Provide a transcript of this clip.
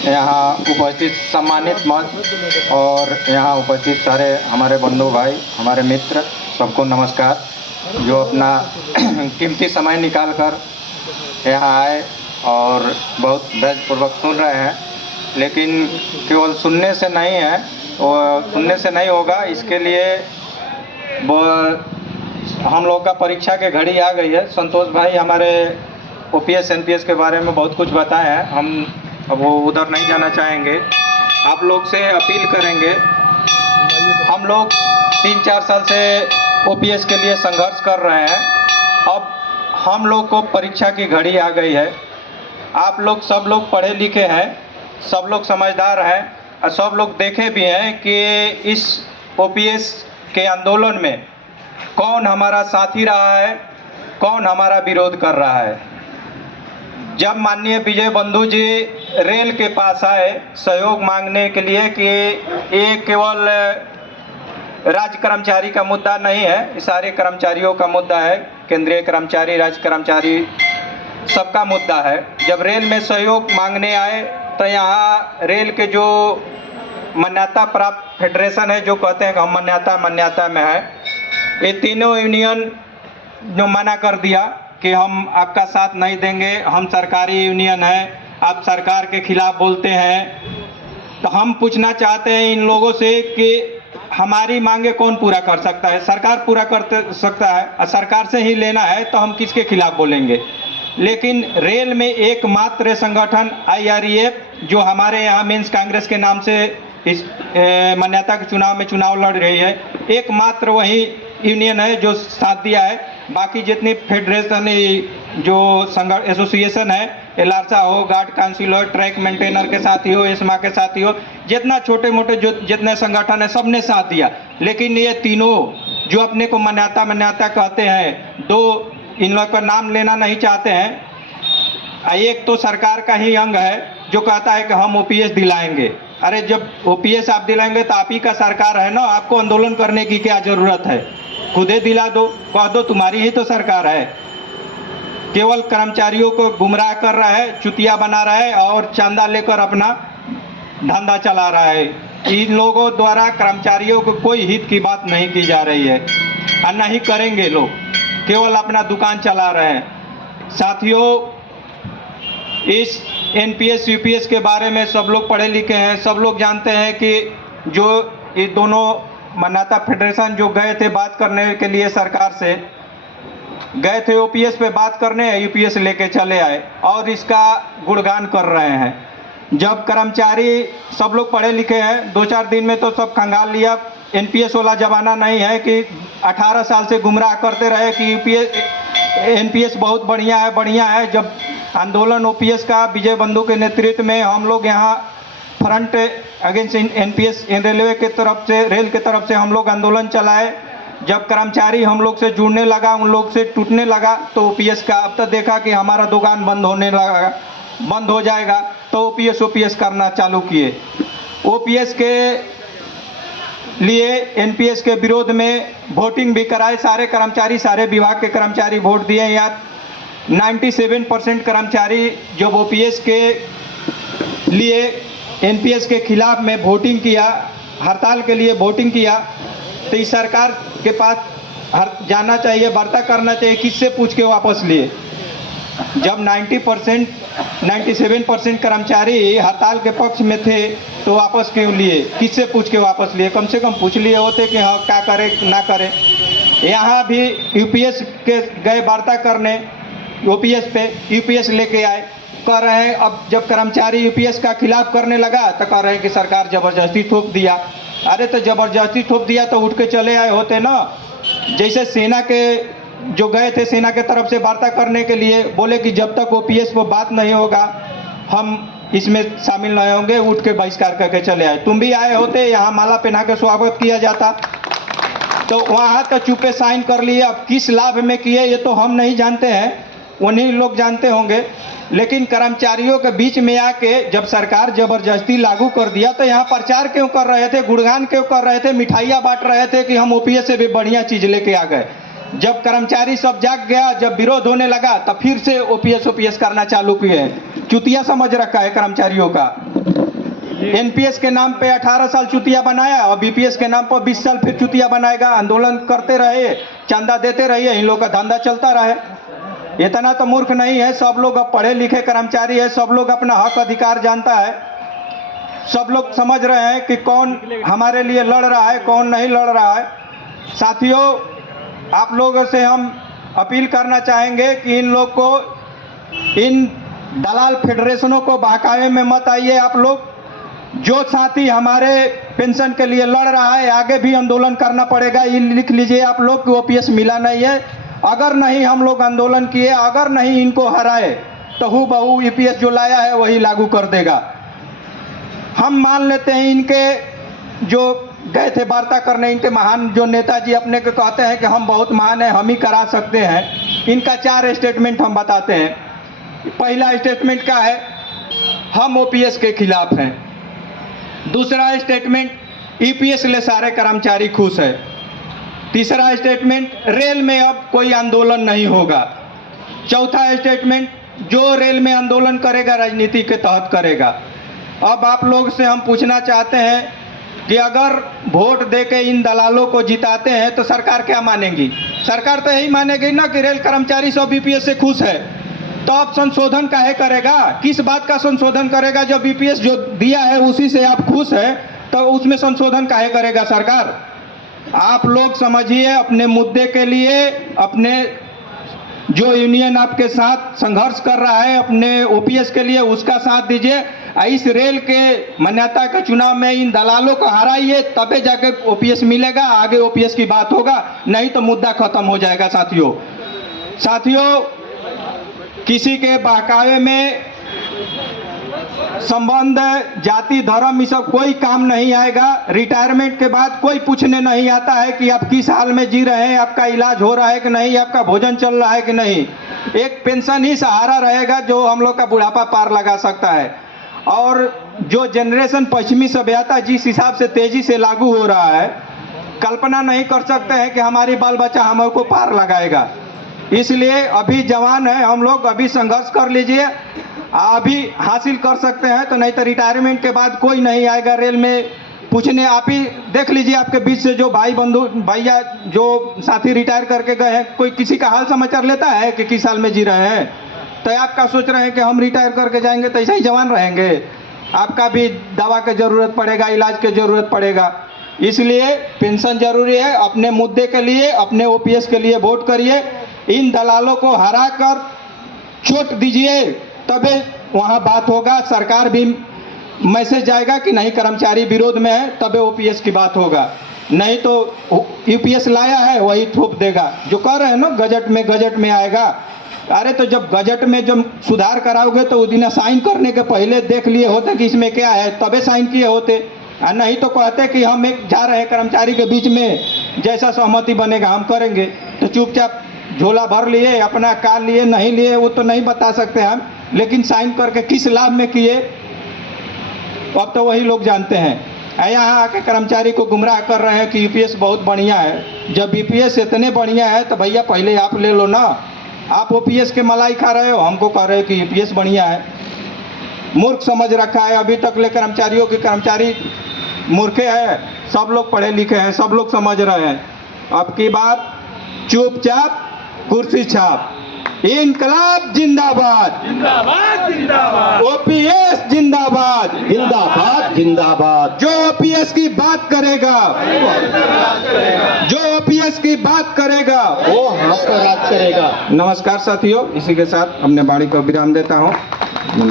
यहाँ उपस्थित सम्मानित मंच और यहाँ उपस्थित सारे हमारे बंधु भाई, हमारे मित्र, सबको नमस्कार। जो अपना कीमती समय निकाल कर यहाँ आए और बहुत धैर्यपूर्वक सुन रहे हैं, लेकिन केवल सुनने से नहीं है, वो सुनने से नहीं होगा। इसके लिए वो हम लोग का परीक्षा के घड़ी आ गई है। संतोष भाई हमारे ओपीएस एनपीएस के बारे में बहुत कुछ बताए हैं, हम अब वो उधर नहीं जाना चाहेंगे। आप लोग से अपील करेंगे, हम लोग 3-4 साल से ओपीएस के लिए संघर्ष कर रहे हैं। अब हम लोग को परीक्षा की घड़ी आ गई है। आप लोग सब लोग पढ़े लिखे हैं, सब लोग समझदार हैं और सब लोग देखे भी हैं कि इस ओपीएस के आंदोलन में कौन हमारा साथी रहा है, कौन हमारा विरोध कर रहा है। जब माननीय विजय बंधु जी रेल के पास आए सहयोग मांगने के लिए कि ये केवल राज्य कर्मचारी का मुद्दा नहीं है, सारे कर्मचारियों का मुद्दा है, केंद्रीय कर्मचारी, राज्य कर्मचारी, सबका मुद्दा है। जब रेल में सहयोग मांगने आए तो यहाँ रेल के जो मान्यता प्राप्त फेडरेशन है, जो कहते हैं कि हम मान्यता में है, ये तीनों यूनियन जो मना कर दिया कि हम आपका साथ नहीं देंगे, हम सरकारी यूनियन है, आप सरकार के खिलाफ बोलते हैं। तो हम पूछना चाहते हैं इन लोगों से कि हमारी मांगे कौन पूरा कर सकता है? सरकार पूरा कर सकता है और सरकार से ही लेना है, तो हम किसके खिलाफ बोलेंगे? लेकिन रेल में एकमात्र संगठन IREF, जो हमारे यहाँ मेंस कांग्रेस के नाम से इस मान्यता के चुनाव में चुनाव लड़ रही है, एकमात्र वही यूनियन है जो साथ दिया है। बाकी जितनी फेडरेशन जो एसोसिएशन है, एलारसा हो, गार्ड काउंसिल हो, ट्रैक मेंटेनर के साथी हो, एस्मा के साथी हो, जितना छोटे मोटे जो जितने संगठन है, सबने साथ दिया। लेकिन ये तीनों जो अपने को मान्यता कहते हैं, दो इन लोग का नाम लेना नहीं चाहते हैं। एक तो सरकार का ही अंग है जो कहता है कि हम ओपीएस दिलाएंगे। अरे जब ओपीएस आप दिलाएंगे तो आप ही का सरकार है ना, आपको आंदोलन करने की क्या जरूरत है? खुदे दिला दो, कह दो तुम्हारी ही तो सरकार है। केवल कर्मचारियों को गुमराह कर रहा है, चुतिया बना रहा है और चंदा लेकर अपना धंधा चला रहा है। इन लोगों द्वारा कर्मचारियों को कोई हित की बात नहीं की जा रही है और नहीं करेंगे। लोग केवल अपना दुकान चला रहे हैं। साथियों, इस एनपीएस यूपीएस के बारे में सब लोग पढ़े लिखे हैं, सब लोग जानते हैं कि जो ये दोनों मान्यता फेडरेशन जो गए थे बात करने के लिए, सरकार से गए थे ओपीएस पे बात करने, यूपीएस लेके चले आए और इसका गुणगान कर रहे हैं। जब कर्मचारी सब लोग पढ़े लिखे हैं, 2-4 दिन में तो सब खंगाल लिया। एनपीएस वाला जमाना नहीं है कि 18 साल से गुमराह करते रहे कि एनपीएस बहुत बढ़िया है। जब आंदोलन ओपीएस का विजय बंधु के नेतृत्व में हम लोग यहाँ फ्रंट अगेंस्ट एनपीएस रेल के तरफ से हम लोग आंदोलन चलाए। जब कर्मचारी हम लोग से जुड़ने लगा, उन लोग से टूटने लगा, तो ओपीएस का अब तक देखा कि हमारा दुकान बंद हो जाएगा, तो ओपीएस करना चालू किए। ओपीएस के लिए एनपीएस के विरोध में वोटिंग भी कराए। सारे कर्मचारी, सारे विभाग के कर्मचारी वोट दिए। यहाँ 97% कर्मचारी जब ओपीएस के लिए एनपीएस के खिलाफ में वोटिंग किया, हड़ताल के लिए वोटिंग किया, तो इस सरकार के पास जाना चाहिए, वार्ता करना चाहिए, किससे पूछ के वापस लिए। जब 97% कर्मचारी हड़ताल के पक्ष में थे तो वापस क्यों लिए? किससे पूछ के वापस लिए? कम से कम पूछ लिए होते कि हाँ क्या करें ना करें। यहाँ भी यूपीएस के गए वार्ता करने, यूपीएस लेके आए, कह रहे हैं अब जब कर्मचारी यूपीएस का खिलाफ करने लगा तो कह रहे हैं कि सरकार जबरदस्ती थोप दिया। अरे तो जबरदस्ती थोप दिया तो उठ के चले आए होते ना। जैसे सेना के जो गए थे, सेना के तरफ से वार्ता करने के लिए, बोले कि जब तक ओपीएस पर बात नहीं होगा हम इसमें शामिल नहीं होंगे, उठ के बहिष्कार करके चले आए। तुम भी आए होते, यहाँ माला पहना के स्वागत किया जाता। तो वहाँ तो चुपे साइन कर लिए। अब किस लाभ में किए ये तो हम नहीं जानते हैं, उन्हीं लोग जानते होंगे। लेकिन कर्मचारियों के बीच में आके जब सरकार जबरदस्ती लागू कर दिया तो यहाँ प्रचार क्यों कर रहे थे, गुणगान क्यों कर रहे थे, मिठाइयाँ बांट रहे थे कि हम ओपीएस से भी बढ़िया चीज लेके आ गए। जब कर्मचारी सब जाग गया, जब विरोध होने लगा, तब फिर से ओपीएस करना चालू किए। चुतिया समझ रखा है कर्मचारियों का। एनपीएस के नाम पे 18 साल चुतिया बनाया और बीपीएस के नाम पर 20 साल फिर चुतिया बनाएगा। आंदोलन करते रहे, चंदा देते रहिए, इन लोग का धंधा चलता रहे। इतना तो मूर्ख नहीं है, सब लोग अब पढ़े लिखे कर्मचारी है, सब लोग अपना हक अधिकार जानता है, सब लोग समझ रहे हैं कि कौन हमारे लिए लड़ रहा है, कौन नहीं लड़ रहा है। साथियों, आप लोगों से हम अपील करना चाहेंगे कि इन लोग को, इन दलाल फेडरेशनों को बहकावे में मत आइए। आप लोग, जो साथी हमारे पेंशन के लिए लड़ रहा है, आगे भी आंदोलन करना पड़ेगा। ये लिख लीजिए आप लोग कि ओपीएस मिला नहीं है। अगर नहीं हम लोग आंदोलन किए, अगर नहीं इनको हराए, तो हूबहू ईपीएस जो लाया है वही लागू कर देगा। हम मान लेते हैं इनके जो गए थे वार्ता करने, इनके महान जो नेताजी अपने को कहते हैं कि हम बहुत महान हैं, हम ही करा सकते हैं। इनका 4 स्टेटमेंट हम बताते हैं। पहला स्टेटमेंट क्या है? हम ओपीएस के खिलाफ हैं। दूसरा स्टेटमेंट, ईपीएस ले सारे कर्मचारी खुश है। तीसरा स्टेटमेंट, रेल में अब कोई आंदोलन नहीं होगा। चौथा स्टेटमेंट, जो रेल में आंदोलन करेगा राजनीति के तहत करेगा। अब आप लोग से हम पूछना चाहते हैं कि अगर वोट देके इन दलालों को जिताते हैं तो सरकार क्या मानेगी? सरकार तो यही मानेगी ना कि रेल कर्मचारी सब बीपीएस से खुश है। तो अब संशोधन काहे करेगा? किस बात का संशोधन करेगा? जो बीपीएस जो दिया है उसी से आप खुश है, तो उसमें संशोधन काहे करेगा सरकार? आप लोग समझिए, अपने मुद्दे के लिए, अपने जो यूनियन आपके साथ संघर्ष कर रहा है अपने ओपीएस के लिए, उसका साथ दीजिए। इस रेल के मान्यता के चुनाव में इन दलालों को हराइए, तबे जाके ओपीएस मिलेगा, आगे ओपीएस की बात होगा, नहीं तो मुद्दा खत्म हो जाएगा। साथियों, किसी के बहकावे में संबंध, जाति, धर्म, ये सब कोई काम नहीं आएगा। रिटायरमेंट के बाद कोई पूछने नहीं आता है कि आप किस हाल में जी रहे हैं, आपका इलाज हो रहा है कि नहीं, आपका भोजन चल रहा है कि नहीं। एक पेंशन ही सहारा रहेगा जो हम लोग का बुढ़ापा पार लगा सकता है। और जो जनरेशन पश्चिमी सभ्यता जिस हिसाब से तेजी से लागू हो रहा है, कल्पना नहीं कर सकते हैं कि हमारी बाल बच्चा हमको पार लगाएगा। इसलिए अभी जवान है हम लोग, अभी संघर्ष कर लीजिए, अभी हासिल कर सकते हैं, तो नहीं तो रिटायरमेंट के बाद कोई नहीं आएगा रेल में पूछने। आप ही देख लीजिए, आपके बीच से जो भाई बंधु भैया जो साथी रिटायर करके गए हैं, कोई किसी का हाल समाचार लेता है कि किस साल में जी रहे हैं? तो आप क्या सोच रहे हैं कि हम रिटायर करके जाएंगे तो ऐसे ही जवान रहेंगे? आपका भी दवा की ज़रूरत पड़ेगा, इलाज की ज़रूरत पड़ेगा। इसलिए पेंशन जरूरी है। अपने मुद्दे के लिए, अपने ओपीएस के लिए वोट करिए। इन दलालों को हरा कर चोट दीजिए, तबे वहाँ बात होगा। सरकार भी मैसेज जाएगा कि नहीं कर्मचारी विरोध में है, तबे ओपीएस की बात होगा। नहीं तो यूपीएस लाया है वही थोप देगा। जो कह रहे हैं ना गजट में आएगा। अरे तो जब गजट में जब सुधार कराओगे तो उस दिन साइन करने के पहले देख लिए होते कि इसमें क्या है, तबे साइन किए होते। नहीं तो कहते कि हम एक जा रहे हैं कर्मचारी के बीच में, जैसा सहमति बनेगा हम करेंगे। तो चुपचाप झोला भर लिए, अपना कार लिए, नहीं लिए वो तो नहीं बता सकते हम, लेकिन साइन करके किस लाभ में किए अब तो वही लोग जानते हैं। यहाँ आके कर्मचारी को गुमराह कर रहे हैं कि यूपीएस बहुत बढ़िया है। जब यूपीएस इतने बढ़िया है तो भैया पहले आप ले लो ना। आप ओपीएस के मलाई खा रहे हो, हमको कह रहे हो कि यूपीएस बढ़िया है। मूर्ख समझ रखा है अभी तक ले कर्मचारियों की। कर्मचारी मूर्खे हैं, सब लोग पढ़े लिखे हैं, सब लोग समझ रहे हैं। अब की बात चुपचाप कुर्सी छाप। इनकलाब जिंदाबाद, जिंदाबाद जिंदाबाद। ओपीएस जिंदाबाद, जिंदाबाद जिंदाबाद। जो ओपीएस की बात करेगा, जो ओपीएस की बात करेगा वो हम पर राज करेगा। नमस्कार साथियों, इसी के साथ अपने वाणी को विराम देता हूँ।